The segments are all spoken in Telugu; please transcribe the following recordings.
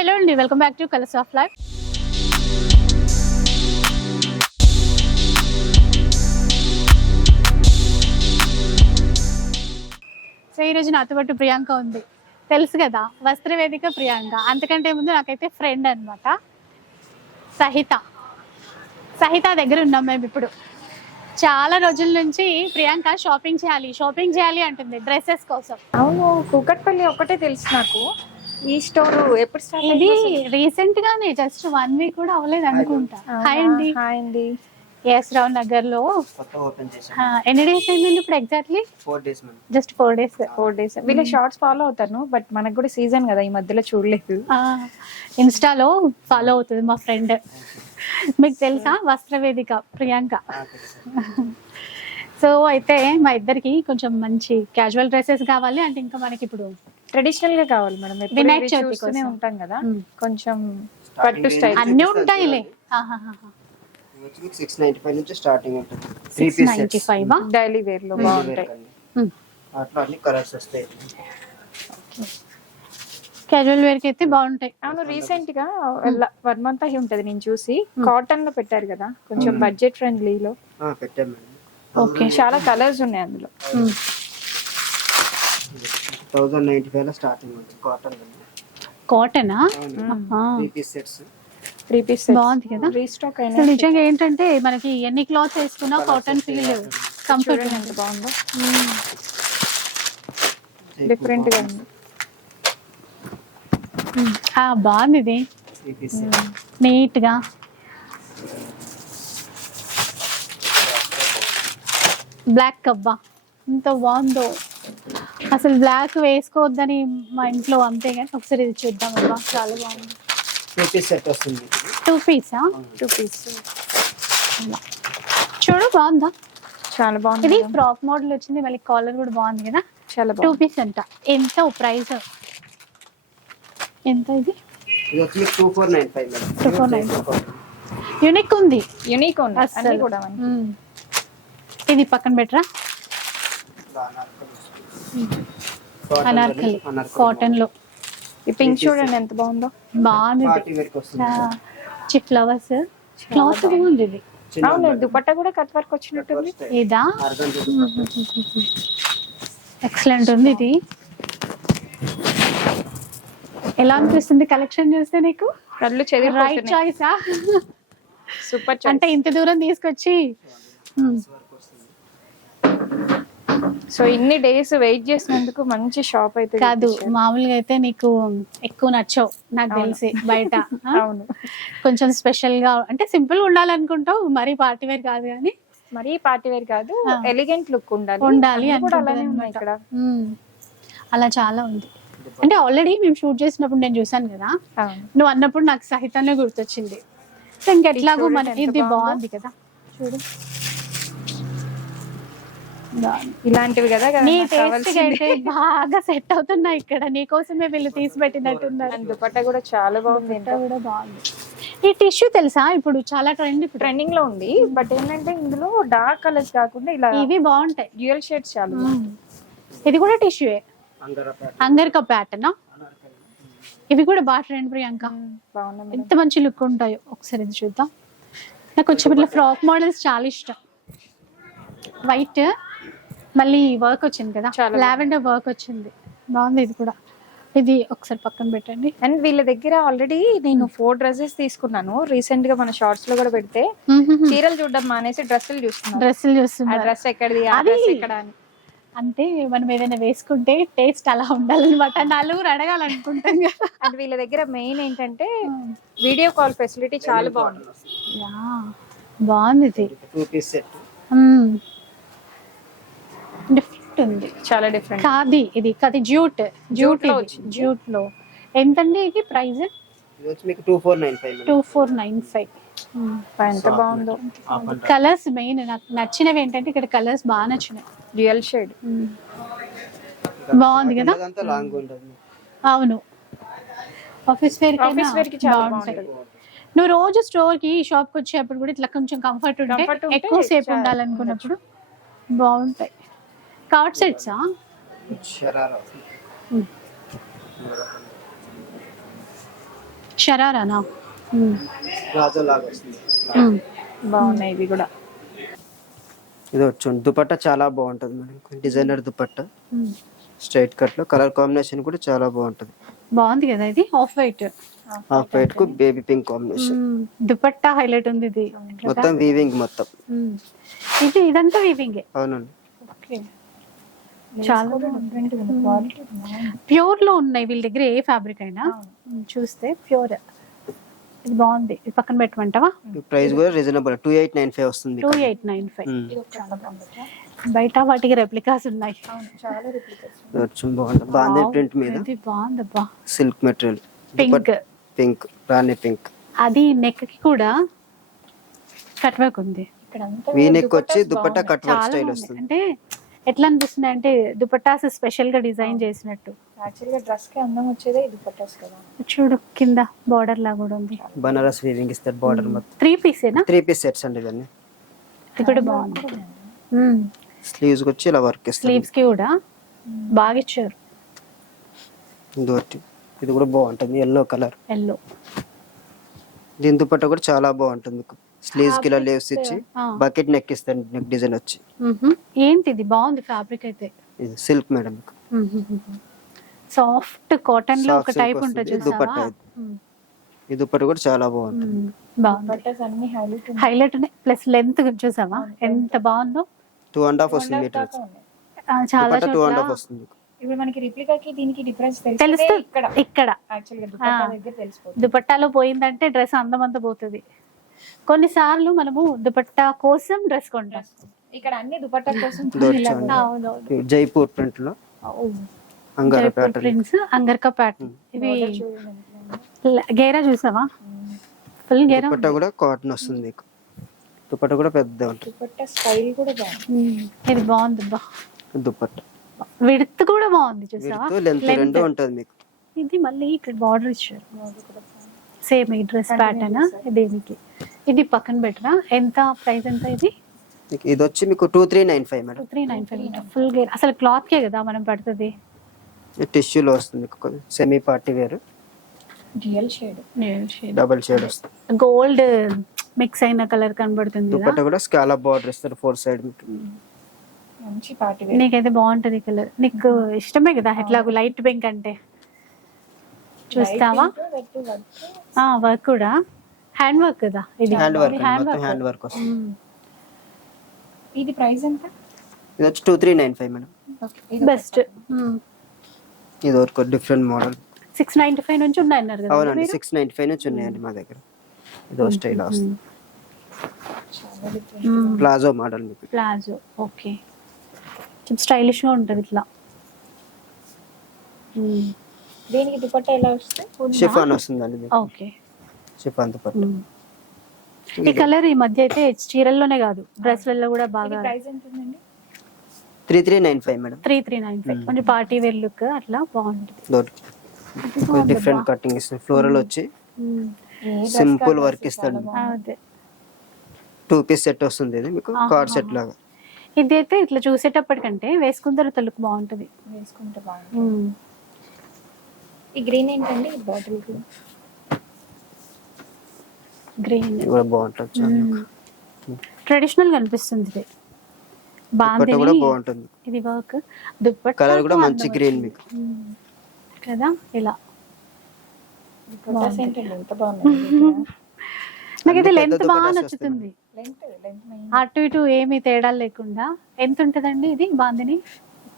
హలో అండి welcome back to colours of life. So ఈరోజు నాతో పాటు ప్రియాంక ఉంది. తెలుసు కదా వస్త్రవేదిక ప్రియాంక. అంతకంటే ముందు నాకైతే ఫ్రెండ్ అనమాట సహిత. సహిత దగ్గర ఉన్నాం మేము ఇప్పుడు. చాలా రోజుల నుంచి ప్రియాంక షాపింగ్ చేయాలి షాపింగ్ చేయాలి అంటుంది డ్రెస్సెస్ కోసం. అవును కూకట్పల్లి ఒకటే తెలుసు నాకు. ఈ స్టోర్ ఎప్పుడు స్టార్ట్ ఇది రీసెంట్ గానే జస్ట్ వన్ వీక్ కూడా అవ్వలేదు అనుకుంటా. హాయ్ అండి. హాయ్ అండి. ఎస్ రావు నగర్లో కొత్త ఓపెన్ చేసాం ఆ, ఎన్ని డేస్ అయిందండి ఇప్పుడు exactly four days just four days four days వీళ్ళ షార్ట్స్ ఫాలో అవుతాను బట్ మనకు కూడా సీజన్ కదా ఈ మధ్యలో చూడలేదు. ఇన్స్టాలో ఫాలో అవుతుంది మా ఫ్రెండ్ మీకు తెలుసా? వస్త్రవేదిక ప్రియాంక. సో అయితే మా ఇద్దరికి కొంచెం మంచి క్యాజువల్ డ్రెస్సెస్ కావాలి అంటే ఇంకా మనకి ఇప్పుడు ట్రెడిషనల్గా కావాలి మేడం. వినాయక చవితి చూస్తూనే. ఉంటాం కదా. కొంచెం పట్టు స్టైల్ అన్నీ ఉంటాయిలే. సిక్స్ నైన్టీ ఫైవ్ నుంచి స్టార్టింగ్ ఉంటుంది. Three piece ninety five daily వేర్లో బాగుంటాయి. అట్లా అన్ని కలర్స్ వస్తాయి. క్యాజువల్ వేర్కి అయితే బాగుంటాయి. అవును రీసెంట్గా వన్ మంత్ అయి ఉంటది నేను చూసి. కాటన్లో పెట్టారు కదా. కొంచెం బడ్జెట్ ఫ్రెండ్లీలో ఆ, పెట్టాం మేడం. ఓకే చాలా కలర్స్ ఉన్నాయి అందులో. థౌజండ్ నైన్టీ ఫైవ్లో స్టార్టింగ్ ఉంటుంది కాటన్ కాటనా పీస్ సెట్స్ త్రీ పీస్ బాగుంది కదా? రీస్టాక్ అయినా నిజంగా ఏంటంటే మనకి ఎన్ని క్లాత్స్ వేసుకున్నా కాటన్ ఫీల్ కంఫర్ట్ ఎంత బాగుందో? డిఫరెంట్గా ఉంది. బాగుంది ఇది. త్రీ పీస్ సెట్ నీట్గా బ్లాక్ అబ్బా ఎంత బాగుందో. అసలు బ్లాక్ వేసుకోవద్దని మా ఇంట్లో అంతే కానీ ఒకసారి ఇది చూద్దాం అబ్బా చాలా బాగుంది. టూ పీస్ సెట్ వస్తుంది. ఇది. టూ పీసా టూ పీస్ చూడు బాగుందా? చాలా ఇది బాగుంది ఫ్రాక్ మోడల్ వచ్చింది మళ్ళీ కాలర్ కూడా బాగుంది కదా? చాలా టూ పీస్ అంట. ఎంత ప్రైస్ ఎంత ఇది? ఇది వచ్చి two four nine five madam. 2495. Unique ఉంది. యూనిక్ ఉంది. కూడా. ఇది పక్కన పెట్టరా? అనార్కలి కాటన్లో. ఈ పింక్ చూడండి ఎంత బాగుందో. బాగుంది చి ఫ్లవర్స్ క్లాత్ బాగుంది. ఇది. అవును. దుపట్టా కూడా కట్ వర్క్ వచ్చినట్టుంది. ఇదా. ఎక్సలెంట్ ఉంది ఇది. ఎలా అనిపిస్తుంది కలెక్షన్ చూస్తే నీకు? కళ్ళు రైట్ చెదిరిపోతున్నాయి చాయిసా సూపర్ అంటే ఇంత దూరం తీసుకొచ్చి. సో ఇన్ని డేస్ వెయిట్ చేసినందుకు మంచి షాప్ అయితే కాదు. మామూలుగా అయితే నీకు ఎక్కువ నచ్చవు నాకు. తెలిసి బయట? అవును కొంచెం స్పెషల్గా అంటే సింపుల్ ఉండాలనుకుంటావు మరీ పార్టీ వేర్ కాదు కానీ మరీ పార్టీ వేర్ కాదు. ఎలిగెంట్ లుక్ ఉండాలి ఉండాలి. ఇక్కడ. అలా చాలా ఉంది అంటే ఆల్రెడీ మేము షూట్ చేసినప్పుడు నేను చూసాను కదా నువ్వు అన్నప్పుడు నాకు సహితాన్ని గుర్తొచ్చింది మనకి ఎంత ఇది బాగుందో. కదా చూడు. ఇలాంటివి కదా నీ టేస్ట్. అయితే బాగా సెట్ అవుతున్నాయి ఇక్కడ. నీకోసమే వీళ్ళు తీసి పెట్టినట్టున్నారు. దుపట్టా కూడా చాలా బాగుంది కూడా బాగుంది. ఈ టిష్యూ తెలుసా? ఇప్పుడు చాలా ట్రెండ్ ట్రెండింగ్లో ఉంది. బట్ ఏంటంటే ఇందులో డార్క్ కలర్స్ కాకుండా ఇలా ఇవి బాగుంటాయి. డ్యూయల్ షేడ్స్ చాలా. ఇది కూడా టిష్యూ. అంగరిక ప్యాటర్న్. ఇవి కూడా బాగా ట్రెండ్ ప్రియాంక. ఎంత మంచి లుక్ ఉంటాయో. ఒకసారి ఇది చూద్దాం. నాకు కొంచెం ఇట్లా ఫ్రాక్ మోడల్స్ చాలా ఇష్టం. వైట్ మళ్ళీ వర్క్ వచ్చింది కదా? లావెండర్ వర్క్ వచ్చింది. బాగుంది ఇది కూడా. ఇది ఒకసారి పక్కన పెట్టండి. అండ్ వీళ్ళ దగ్గర ఆల్రెడీ నేను ఫోర్ డ్రెస్సెస్ తీసుకున్నాను. రీసెంట్గా మన షార్ట్స్లో కూడా పెడితే చీరలు చూడడం మానేసి డ్రెస్సులు చూస్తున్నాను. డ్రెస్సులు ఆ చూస్తున్నారు. డ్రెస్ ఎక్కడిది ఎక్కడ అని. అంటే మనం ఏదైనా వేసుకుంటే టేస్ట్ అలా ఉండాలన్నమాట. నలుగురు అడగాలనుకుంటాం కదా. అండ్ వీళ్ళ దగ్గర మెయిన్ ఏంటంటే వీడియో కాల్ ఫెసిలిటీ చాలా బాగుంది. బాగుంది ఇది. డిఫరెంట్ ఉంది. చాలా డిఫరెంట్ కాది ఇది కాది జ్యూట్. జ్యూట్. జ్యూట్లో ఎంతండి ఇది price? Two four nine five two four nine five ఎంత బాగుందో. కలర్స్ మెయిన్ నాకు నచ్చినవి ఏంటంటే ఇక్కడ కలర్స్ బాగా నచ్చినాయి డ్యూయల్ షేడ్ బాగుంది కదా? అంతా లాంగ్ ఉంటుంది. అవును. ఆఫీస్ వేర్ ఆఫీస్ వేర్కి చాలా బాగుంటాయి. బాగుంటుంది. నువ్వు రోజు స్టోర్కి షాప్కి వచ్చేటప్పుడు కూడా ఇట్లా కొంచెం కంఫర్ట్ ఉంటే ఎక్కువ సేపు ఉండాలనుకున్నప్పుడు బాగుంటాయి. కార్డ్ సెట్సా? షరారా. షరారానా. బాగున్నాయి ఇవి కూడా. ఇది వచ్చి దుపట్టా చాలా బాగుంటుంది మేడం. డిజైనర్ దుపట్టా. స్ట్రైట్ కట్లో కలర్ కాంబినేషన్ కూడా చాలా బాగుంటుంది. బాగుంది కదా ఇది? Off white. Half వైట్కు baby pink combination. Dupatta highlight ఉంది ఇది. మొత్తం వీవింగ్ మొత్తం. ఇది ఇదంతా వీవింగే అవునండి. ఓకే. చాలా ప్యూర్లో ఉన్నాయి వీళ్ళ దగ్గర ఏ ఫ్యాబ్రిక్ అయినా. చూస్తే ప్యూర్ ఇది బాగుంది. ఇది పక్కన పెట్టమంటావా? ప్రైస్ కూడా reasonable two eight nine five వస్తుంది టూ ఎయిట్ నైన్ ఫైవ్ బాగుంది. బయట వాటికి రెప్లికాస్ ఉన్నాయి. బాందే ప్రింట్ మీద. ఇది బాగుందబ్బా silk material pink pink rani pink అది నెక్కి కూడా కట్ వర్క్ ఉంది. ఇక్కడ అంతా వీ నెక్ వచ్చి దుపట్టా కట్ వర్క్ స్టైల్ బాగుంది. వస్తుంది. అంటే ఎట్లా అనిపిస్తుంది అంటే దుపట్టాస్ స్పెషల్గా డిజైన్ చేసినట్టు. యాక్చువల్గా డ్రెస్కి అందం వచ్చేదే ఇది పట్టాస్ కదా. చూడు కింద బార్డర్ లా కూడా ఉంది. బనారస్ వీవింగ్ ఇస్తారు బార్డర్ మొత్తం. త్రీ పీసేనా త్రీ పీస్ సెట్స్ అండి ఇవన్నీ. ఇది కూడా బాగుంది. స్లీవ్స్ వచ్చి ఇలా వర్క్ ఇస్తారు స్లీవ్స్కి కూడా బాగా ఇచ్చారు. ఇది ఒకటి ఇది కూడా బాగుంటుంది. ఎల్లో కలర్ ఎల్లో దీని దుపట్టా కూడా చాలా బాగుంటుంది. స్లీవ్స్కి ఇలా లేవ్స్ ఇచ్చి. బకెట్ నెక్ ఇస్తారు నెక్ డిజైన్ వచ్చి. ఏంటి ఇది బాగుంది ఫ్యాబ్రిక్ అయితే. ఇది సిల్క్ మేడం సాఫ్ట్ కాటన్లో ఒక టైప్ ఉంటుంది దుపట్టా ఇది. ఈ దుపట్టా కూడా చాలా బాగుంటుంది. బాగుంది. పట్టాస్ అన్ని హైలైట్ హైలైట్ ప్లస్ లెంత్ చూసావా? ఎంత బాగుందో. టూ అండ్ హాఫ్ వస్తుంది మీటర్ ఉన్నాయి చాలా టూ అండ్ హాఫ్ వస్తుంది. ఇప్పుడు మనకి రిప్లికాకి దీనికి డిఫరెన్స్ తెలుస్తుంది. ఇక్కడ. ఇక్కడ. యాక్చువల్గా దుపట్టా దగ్గర తెలిసిపోతుంది. దుపట్టాలో పోయిందంటే డ్రెస్ అందం అంతా పోతుంది. కొన్నిసార్లు మనము దుపట్టా కోసం డ్రెస్ కొంటాం. ఇక్కడ అన్ని దుపట్టా కోసం జైపూర్ ప్రింట్లో జైపూర్ ప్రింట్స్ అంగర్కా ప్యాటర్న్. ఇవి చూడండి. ల- గేరా చూసావా? ఫుల్ గేరా దుపట్టా కూడా కాటన్ వస్తుంది మీకు దుపట్టా కూడా పెద్ద ఉంటుంది. దుపట్టా స్టైల్ కూడా బాగుంది. మ్మ్. ఇది బాగుంది బా దుపట్టా. విడత్ కూడా బాగుంది చూసావా? లెంత్ రెండు ఉంటుంది మీకు. ఇది మళ్ళీ ఇక్కడ బార్డర్ ఇచ్చారు. సేమ్ ఈ డ్రెస్ ప్యాటర్న్ దీనికి? ఇది పక్కన పెట్టరా? ఎంత ప్రైస్ ఎంత ఇది? మీకు ఇది వచ్చి మీకు two three nine five madam. Three nine five full gear అసలు క్లాత్ కే కదా మనం పడుతుంది? టిష్యూలో వస్తుంది మీకు semi party wear real shade. Double shade. వస్తుంది. గోల్డ్ మిక్స్ అయిన కలర్ కనబడుతుంది కదా? దుపట్టా కూడా స్కాలప్ బార్డర్ ఇస్తారు ఫోర్ సైడ్ మీకు. మంచి పార్టీ వేర్ నీకైతే బాగుంటది కలర్ నీకు ఇష్టమే కదా? ఎట్లాగో లైట్ పింక్ అంటే. చూస్తావా? ఆ వర్క్ కూడా. హ్యాండ్ వర్క్ కదా ఇది హ్యాండ్ వర్క్ హ్యాండ్ మొత్తం వర్క్ హ్యాండ్ వర్క్ వస్తుంది ఇది ప్రైస్ ఎంత? ఇది వచ్చి two three nine five madam. Best ఇది ఒక different model six ninety five నుంచి ఉన్నాయి అన్నారు కదా అవునండి సిక్స్ నైన్టీ ఫైవ్ నుంచి ఉన్నాయండి మా దగ్గర. ఇది స్టైల్ వస్తుంది. ప్లాజో మోడల్ మీకు. Palazzo okay. స్టైలిష్గా ఉంటది ఇట్లా. దీనికి దుపట్టా ఎలా వస్తుంది? షిఫాన్ వస్తుందండి ఓకే. దుపట్టా ఈ కలర్ ఈ మధ్య అయితే చీరల్లోనే కాదు డ్రెస్లలో కూడా బాగా ప్రైస్ ఎంత ఉందండి three three nine five madam. Three three nine five. కొంచెం పార్టీ వేర్ లుక్ అట్లా బాగుంటుంది. డిఫరెంట్ కటింగ్ ఇస్తుంది. ఫ్లోరల్ వచ్చి. సింపుల్ వర్క్ ఇస్తాడు. అదే. టూ పీస్ సెట్ వస్తుంది ఇది మీకు కార్డ్ సెట్ లాగా. ఇది అయితే ఇట్లా చూసేటప్పటికంటే వేసుకున్న తర్వాత లుక్ బాగుంటది. వేసుకుంటే మ్మ్. ఈ గ్రీన్ ఏంటండి? బాటిల్ గ్రీన్ ఇది కూడా బాగుంటుంది చాలా. ట్రెడిషనల్గా అనిపిస్తుంది ఇది. కూడా బాగుంది బాగుంటుంది. ఇది వర్క్ దుప్పట్ కలర్ కూడా మంచి గ్రీన్ మీకు. కదా? ఇలా. నాకైతే లెంత్ బాగా నచ్చుతుంది. అటు ఇటు ఏమి తేడా లేకుండా. ఎంత ఉంటదండి ఇది bandhani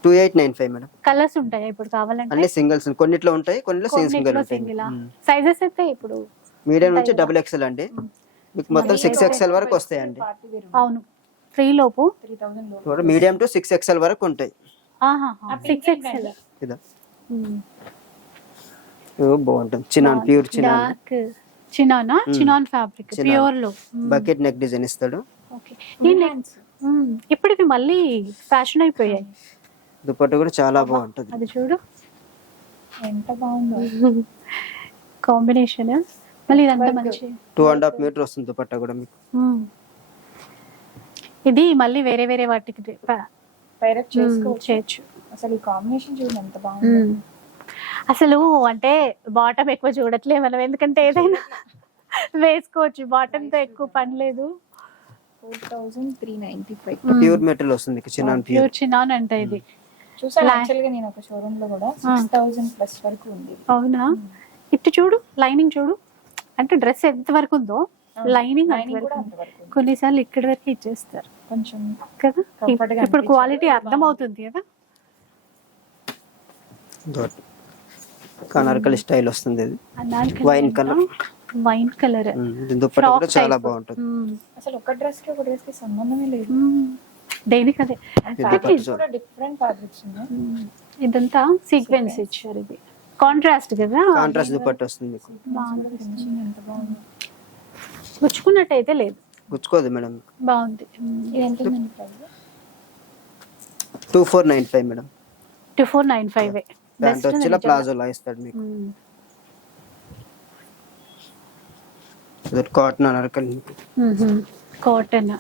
two eight nine five madam. Colours ఉంటాయా ఇప్పుడు కావాలంటే? అన్ని సింగిల్స్ కొన్నిట్లో ఉంటాయి కొన్నిట్లో సింగిల్ సైజెస్ అయితే ఇప్పుడు మీడియం నుంచి డబుల్ ఎక్స్ఎల్ అండి. మీకు మొత్తం సిక్స్ ఎక్స్ఎల్ వరకు వస్తాయండి. అవును. త్రీ లోపు? మీడియం టు సిక్స్ ఎక్స్ఎల్ వరకు ఉంటాయి. సిక్స్ ఎక్స్ఎల్ ఇదా. ఇవి బాగుంటుంది. చిన్న ప్యూర్ చిన్న చినానా చినాన్ ఫ్యాబ్రిక్. ప్యూర్లో. బకెట్ నెక్ డిజైన్ ఇస్తాడు. ఓకే ఈ నెక్ ఇప్పుడు ఇవి మళ్ళీ ఫ్యాషన్ అయిపోయాయి. దుపట్ట కూడా చాలా బాగుంటుంది. అది చూడు. ఎంత బాగుందో. కాంబినేషన్ మళ్ళీ ఇదంతా మంచి టూ అండ్ హాఫ్ మీటర్ వస్తుంది దుపట్ట కూడా మీకు. ఇది మళ్ళీ వేరే వేరే వాటికి ప- పైరప్ చేసుకో చేయొచ్చు. అసలు ఈ కాంబినేషన్ చూడండి ఎంత బాగుంది. అసలు అంటే బాటమ్ ఎక్కువ చూడట్లే మనం ఎందుకంటే ఏదైనా వేసుకోవచ్చు. బాటమ్తో ఎక్కువ పని లేదు. Four thousand three ninety five pure material వస్తుంది మీకు చిన్న ప్యూర్ ప్యూర్ చిన్నాన్ అంటే ఇది. చూసాను యాక్చువల్గా నేను ఒక షోరూమ్లో కూడా సిక్స్ థౌసండ్ ప్లస్ వరకు ఉంది. అవునా? ఇటు చూడు లైనింగ్ చూడు. అంటే డ్రెస్ ఎంత వరకు ఉందో లైనింగ్. కొన్నిసార్లు ఇక్కడ వరకు ఇచ్చేస్తారు. కొంచెం కదా? ఇప్పుడు. క్వాలిటీ అర్థం అవుతుంది కదా? కనార్కలి స్టైల్ వస్తుంది ఇది. వైన్ కలర్ ఉమ్, దీని దుప్పట్ట కూడా చాలా బాగుంటుంది. అసలు ఒక డ్రెస్కి ఒక డ్రెస్కి సంబంధమే లేదు. దేనికి అదే? డిఫరెంట్ ఫ్యాబ్రిక్స్ ఉన్నాయి. మ్మ్. ఇదంతా సీక్వెన్స్ ఇచ్చారు ఇది. కాంట్రాస్ట్ కదా? కాంట్రాస్ట్ దుప్పట్ట వస్తుంది మీకు. బాగుంది. ఫినిషింగ్ ఎంత బాగుంది గుచ్చుకున్నట్టయితే లేదు. గుచ్చుకోదు మేడం. బాగుంది. Two four nine five madam. Two four nine five ఇలా ప్లాజోలా ఇస్తాడు మీకు. కాటన్ అనార్కలి మీకు. కాటన్.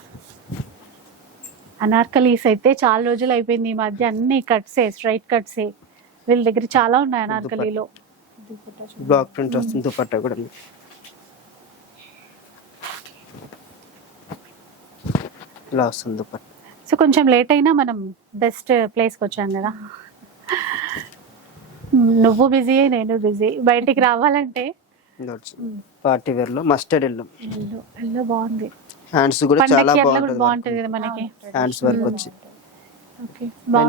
అనార్కలీస్ అయితే చాలా రోజులు అయిపోయింది ఈ మధ్య అన్ని కట్సే స్ట్రైట్ కట్సే వీళ్ళ దగ్గర చాలా ఉన్నాయి అనార్కలీలో. బ్లాక్ ప్రింట్ వస్తుంది దుపట్టా కూడా ఇలా వస్తుంది దుపట్టా. సో కొంచెం లేట్ అయినా మనం బెస్ట్ ప్లేస్కి వచ్చాం కదా. నువ్వు బిజీ నేను బిజీ బయటికి రావాలంటే? పార్టీ వేర్లో మస్టర్డ్ ఎల్లో ఎల్లో బాగుంది. హ్యాండ్స్ కూడా చాలా బాగుంటుంది బాగుంటది కదా మనకి. హ్యాండ్స్ వర్క్ వచ్చి.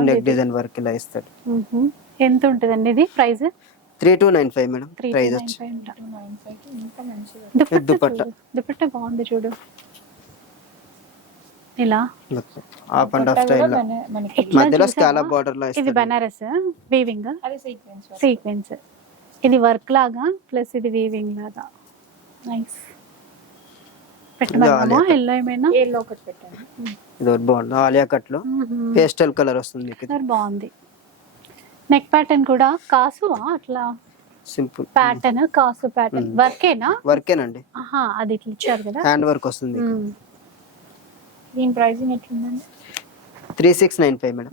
నెక్ డిజైన్ వర్క్ ఇలా ఇస్తాడు. మ్మ్. ఎంత ఉంటుందండి ఇది price? Three two nine five madam three price వచ్చి. దుపట్టా. దుపట్టా. బాగుంది చూడు. ఇలా హాఫ్ అండ్ స్టైల్ మధ్యలో? స్కాలప్ బార్డర్లో ఇది బనారస్ వీవింగ్ అది సీక్వెన్స్ సీక్వెన్స్ ఇది వర్క్ లాగా ప్లస్ ఇది వీవింగ్ లాగా. నైస్ పెట్టమన్నామా ఆలియా ఎల్లో ఏమైనా? ఏలో ఒకటి పెట్టండి. ఇది బాగుంది. ఆలియా కట్లో పేస్టల్ కలర్ వస్తుంది బాగుంది. నెక్ ప్యాటర్న్ కూడా కాసు అట్లా? సింపుల్ ప్యాటర్న్ కాసు ప్యాటర్న్ వర్కేనా వర్కేనండి ఆహా అది ఇట్లా ఇచ్చారు కదా. హ్యాండ్ వర్క్ వస్తుంది మ్మ్. దీని ప్రైసింగ్ ఎట్లుందండి? Three six nine five madam.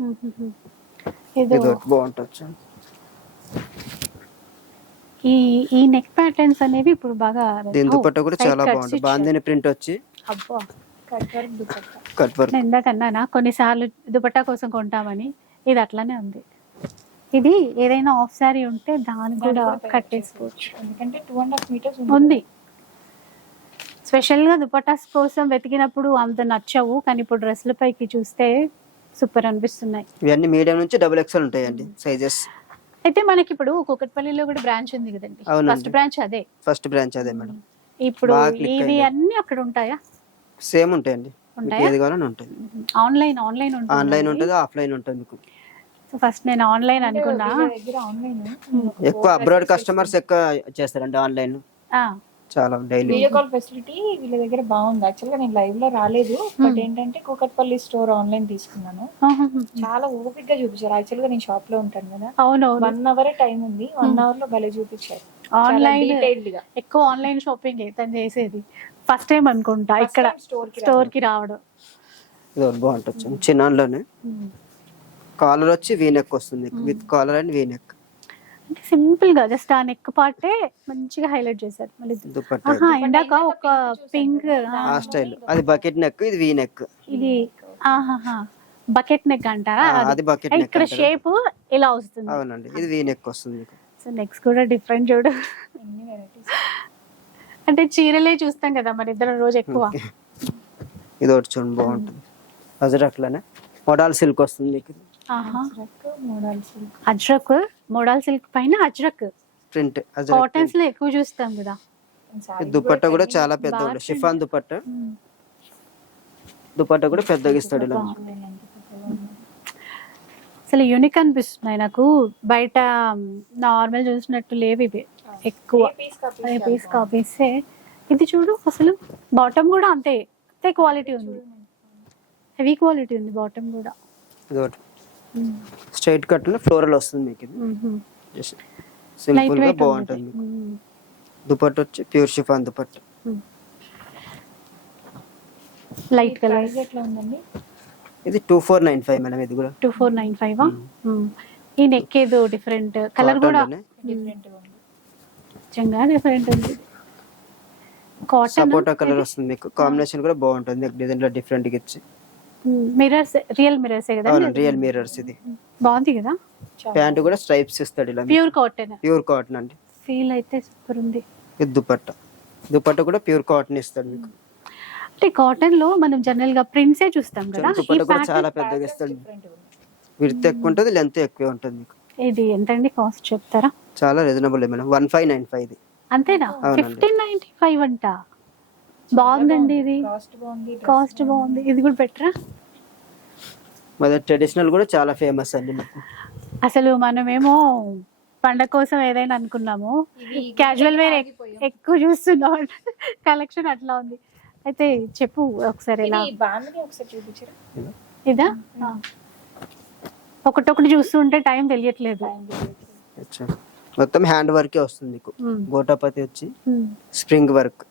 ఇది. బాగుంటుంది ఈ ఈ నెక్ ప్యాటర్న్స్ అనేవి ఇప్పుడు బాగా దీని దుపట్టా కూడా చాలా బాగుంటుంది. ఇచ్చారు. బాందిని ప్రింట్ వచ్చి. అబ్బా cut work dupatta. Cut work నేను ఇందాక అన్నానా కొన్నిసార్లు దుపట్టా కోసం కొంటామని. ఇది అట్లానే ఉంది. ఇది ఏదైనా ఆఫ్ సారీ ఉంటే దాన్ని కూడా కట్టేసుకోవచ్చు. ఎందుకంటే టూ అండ్ హాఫ్ మీటర్స్ ఉంది. స్పెషల్గా దుపట్టాస్ కోసం వెతికినప్పుడు అంత నచ్చవు కానీ ఇప్పుడు డ్రెస్ల పైకి చూస్తే సూపర్ అనిపిస్తున్నాయి. ఇవన్నీ మీడియం నుంచి డబుల్ ఎక్స్ఎల్ ఉంటాయండి సైజెస్ అయితే మనకి ఇప్పుడు కుకట్పల్లిలో కూడా బ్రాంచ్ ఉంది కదండి. ఫస్ట్ బ్రాంచ్ అదే. ఫస్ట్ బ్రాంచ్ అదే మేడం. ఇప్పుడు ఇవి. అన్ని అక్కడ ఉంటాయా? సేమ్ ఉంటాయండి? ఏది కావాలని ఉంటుంది ఆన్లైన్ ఆన్లైన్ ఉంటుంది. ఆన్లైన్ ఉంటుంది ఆఫ్లైన్ ఉంటుంది మీకు. సో ఫస్ట్ నేను ఆన్లైన్ అనుకున్నా. ఎక్కువ అబ్రాడ్ కస్టమర్స్ ఎక్కువ చేస్తారండి ఆన్లైన్. ఆ, చాలా డైలీ. వీడియో కాల్ ఫెసిలిటీ వీళ్ళ దగ్గర బాగుంది. యాక్చువల్గా నేను లైవ్లో రాలేదు. బట్ ఏంటంటే కూకట్పల్లి స్టోర్ ఆన్లైన్ తీసుకున్నాను. చాలా ఓపిక్గా చూపించారు. యాక్చువల్గా నేను షాప్లో ఉంటాను కదా. అవునవును. వన్ అవర్ టైం ఉంది. వన్ అవర్లో భలే చూపించారు. ఆన్లైన్ డీటెయిల్డ్గా. ఎక్కువ ఆన్లైన్ షాపింగ్ తను చేసేది. ఫస్ట్ టైం అనుకుంటా ఇక్కడ స్టోర్కి స్టోర్కి రావడం. ఇది బాగుంటుంది. చిన్నాన్లోనే. కాలర్ వచ్చి వీ నెక్ వస్తుంది. With collar and V neck అంటే సింపుల్గా జస్ట్ ఆ నెక్ పార్టే మంచిగా హైలైట్ చేశారు. మళ్ళీ దుపట్టా ఆహా ఇందాక ఒక పింక్ ఆ స్టైల్ అది బకెట్ నెక్ ఇది వీ నెక్ ఇది ఆహాహా. బకెట్ నెక్ అంటారా? ఆ, అది. bucket neck ఇక్కడ. షేప్ ఇలా వస్తుంది. అవునండి ఇది వీ నెక్ వస్తుంది మీకు. సో నెక్స్ట్ కూడా డిఫరెంట్ చూడు. ఎన్ని వెరైటీస్ అంటే చీరలే చూస్తాం కదా మరి ఇద్దరు రోజు ఎక్కువ. ఇది ఒకటి చూడండి బాగుంటుంది. అజరక్లోనే. మోడాల్ సిల్క్ వస్తుంది మీకు. Silk ajrak model silk. పైన అజ్రక్. ప్రింట్ కాటన్స్లో ఎక్కువ చూస్తాం కదా. దుపట్టా కూడా చాలా పెద్ద షిఫాన్ దుపట్టా. దుపట్టా కూడా పెద్దగా ఇస్తాడు ఇలా అసలు యూనిక్ అనిపిస్తున్నాయి నాకు. బయట నార్మల్ చూసినట్టు లేవు ఇవి. ఎక్కువ. పీస్ కాపీసే ఇది చూడు అసలు బాటమ్ కూడా అంతే. అంతే క్వాలిటీ ఉంది. హెవీ క్వాలిటీ ఉంది బాటమ్ కూడా. స్ట్రైట్ కట్ ఫ్లోరల్ వస్తుంది మీకు ఇది. జస్ట్ సింపుల్గా బాగుంటుంది మీకు. దుపట్టా వచ్చి pure chiffon dupatta. Light colour ఎట్లా ఉందండి? ఇది two four nine five madam ఇది కూడా. టూ ఫోర్ నైన్ ఫైవ్ ఈ నెక్ ఏదో డిఫరెంట్ కలర్ కూడా. డిఫరెంట్ ఉంది. నిజంగా డిఫరెంట్ ఉంది. కాటన్ సపోటా కలర్ వస్తుంది మీకు. కాంబినేషన్ కూడా బాగుంటుంది. మీకు డిజైన్లో డిఫరెంట్గా ఇచ్చి. మిర్రర్స్ రియల్ మిర్రర్స్ కదా అవును రియల్ మిరర్స్ ఇది బాగుంది కదా? ప్యాంట్ కూడా స్ట్రైప్స్ ఇస్తాడు ఇలా. ప్యూర్ కాటన్ ప్యూర్ కాటన్ అండి. ఫీల్ అయితే సూపర్ ఉంది. ఇది దుపట్ట. దుపట్ట కూడా ప్యూర్ కాటన్ ఇస్తాడు మీకు. అంటే కాటన్లో మనం జనరల్గా ప్రింట్సే చూస్తాం కదా? ఈ దుపట్ట కూడా చాలా పెద్దగా ఇస్తాడు. విడత్ ఎక్కువ ఉంటుంది లెంత్ ఎక్కువ ఉంటుంది మీకు. ఇది ఎంతండి కాస్ట్ చెప్తారా? చాలా reasonable madam. One five nine five ఇది. అంతేనా. ఫిఫ్టీన్ నైన్టీ ఫైవ్ అంట. బాగుందండి ఇది. కాస్ట్ బాగుంది. కాస్ట్ బాగుంది ఇది కూడా బెటరా మరి ట్రెడిషనల్ కూడా చాలా ఫేమస్ అండి మీకు. అసలు మనమేమో పండగ కోసం ఏదైనా అనుకున్నాము. క్యాజువల్ వేర్ ఎక్కువ చూస్తున్నాం. కలెక్షన్ అట్లా ఉంది. అయితే చెప్పు ఒకసారి ఎలా? ఇది. ఒకటొకటి చూస్తుంటే టైం తెలియట్లేదు. మొత్తం హ్యాండ్ వర్కే వస్తుంది. గోటాపతి వచ్చి. Spring work.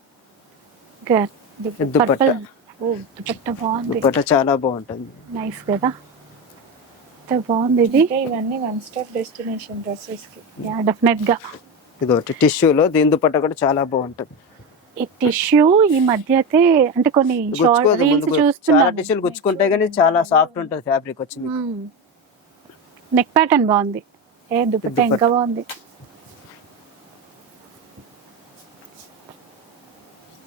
దుపట్ట. పర్పుల్ ఓ దుపట్ట బాగుంది. దుపట్ట చాలా బాగుంటుంది. నైస్ కదా? బాగుంది ఇది? ఇవన్నీ వన్ స్టాప్ డెస్టినేషన్ డ్రెస్సెస్కి. యా డెఫినెట్గా. ఇది ఒకటి. టిష్యూలో దీని దుపట్ట కూడా చాలా బాగుంటుంది. ఈ టిష్యూ ఈ మధ్య అయితే అంటే కొన్ని షార్ట్ రీల్స్ ముందు చాలా టిష్యూలు గుచ్చుకుంటాయి కానీ చాలా సాఫ్ట్ ఉంటుంది ఫ్యాబ్రిక్ వచ్చి మీకు. నెక్ ప్యాటర్న్ బాగుంది. ఏ దుపట్ట. ఇంకా బాగుంది.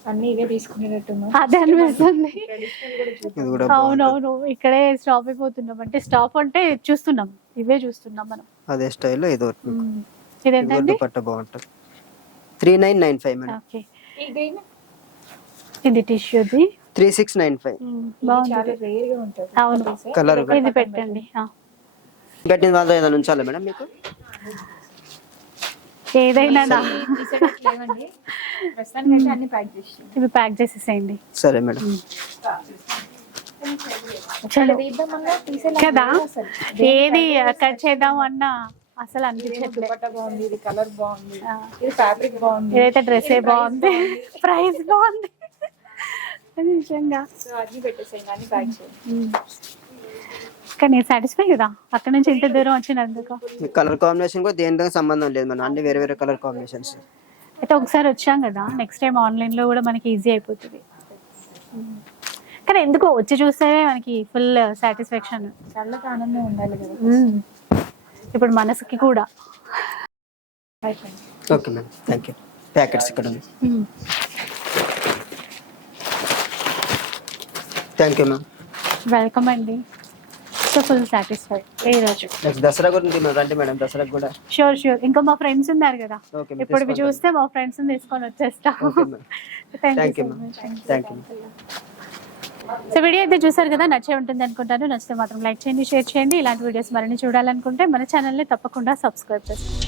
అన్ని ఇవే తీసుకునేటట్టున్నా అదే అనిపిస్తుంది. అవునవును ఇక్కడే స్టాప్ అయిపోతున్నాం. అంటే స్టాప్ అంటే చూస్తున్నాం. ఇవే చూస్తున్నాం మనం. అదే స్టైల్లో ఇది ఇదేంటండి? బాగుంటుంది. Three nine nine five madam. Okay. ఇది టిష్యూది. త్రీ సిక్స్ నైన్ ఫైవ్ అవును. కలర్ ఇది పెట్టండి. ఆ. పెట్టిన వాళ్ళు ఏదైనా ఉంచాలా మేడం మీకు? చేసి ఇవి ప్యాక్ చేసేసేయండి. సరే మేడం. కదా. ఏది కట్ చేద్దాం అన్నా అసలు అనిపించట్లేదు కలర్ బాగుంది. ఇది ఫ్యాబ్రిక్ బాగుంది ఏదైతే డ్రెస్ బాగుంది. ప్రైస్ బాగుంది. నిజంగా. సో అన్ని పెట్టేసేయండి అన్ని ప్యాక్ చేయండి. కానీ సాటిస్ఫై కదా? అక్కడ నుంచి ఇంత దూరం వచ్చినందుకు. కలర్ కాంబినేషన్ కూడా దేనితో సంబంధం లేదు మనం అన్ని వేరే వేరే కలర్ కాంబినేషన్స్ అయితే ఒకసారి వచ్చాం కదా నెక్స్ట్ టైం ఆన్లైన్లో కూడా మనకి ఈజీ అయిపోతుంది. కానీ ఎందుకో వచ్చి చూస్తే మనకి ఫుల్ సాటిస్ఫాక్షన్ చల్లగా ఆనందం ఉండాలి కదా. ఇప్పుడు మనసుకి కూడా. Okay madam thank you packets ఇక్కడ ఉంది మ్మ్. థ్యాంక్ యూ మ్యామ్ వెల్కమ్ అండి. సో ఫుల్ సాటిస్ఫై ఈ రోజు? నెక్స్ట్ దసరా గురించి రండి మేడం దసరాకు కూడా. షూర్ షూర్ ఇంకా మా ఫ్రెండ్స్ ఉన్నారు కదా. ఇప్పుడు ఇవి చూస్తే మా ఫ్రెండ్స్ తీసుకొని వచ్చేస్తా. Thank you thank you so video అయితే చూసారు కదా నచ్చే ఉంటుంది అనుకుంటాను. నచ్చితే మాత్రం లైక్ చేయండి షేర్ చేయండి. ఇలాంటి వీడియోస్ మరిన్ని చూడాలనుకుంటే మన ఛానల్ని తప్పకుండా సబ్స్క్రైబ్ చేసుకోండి.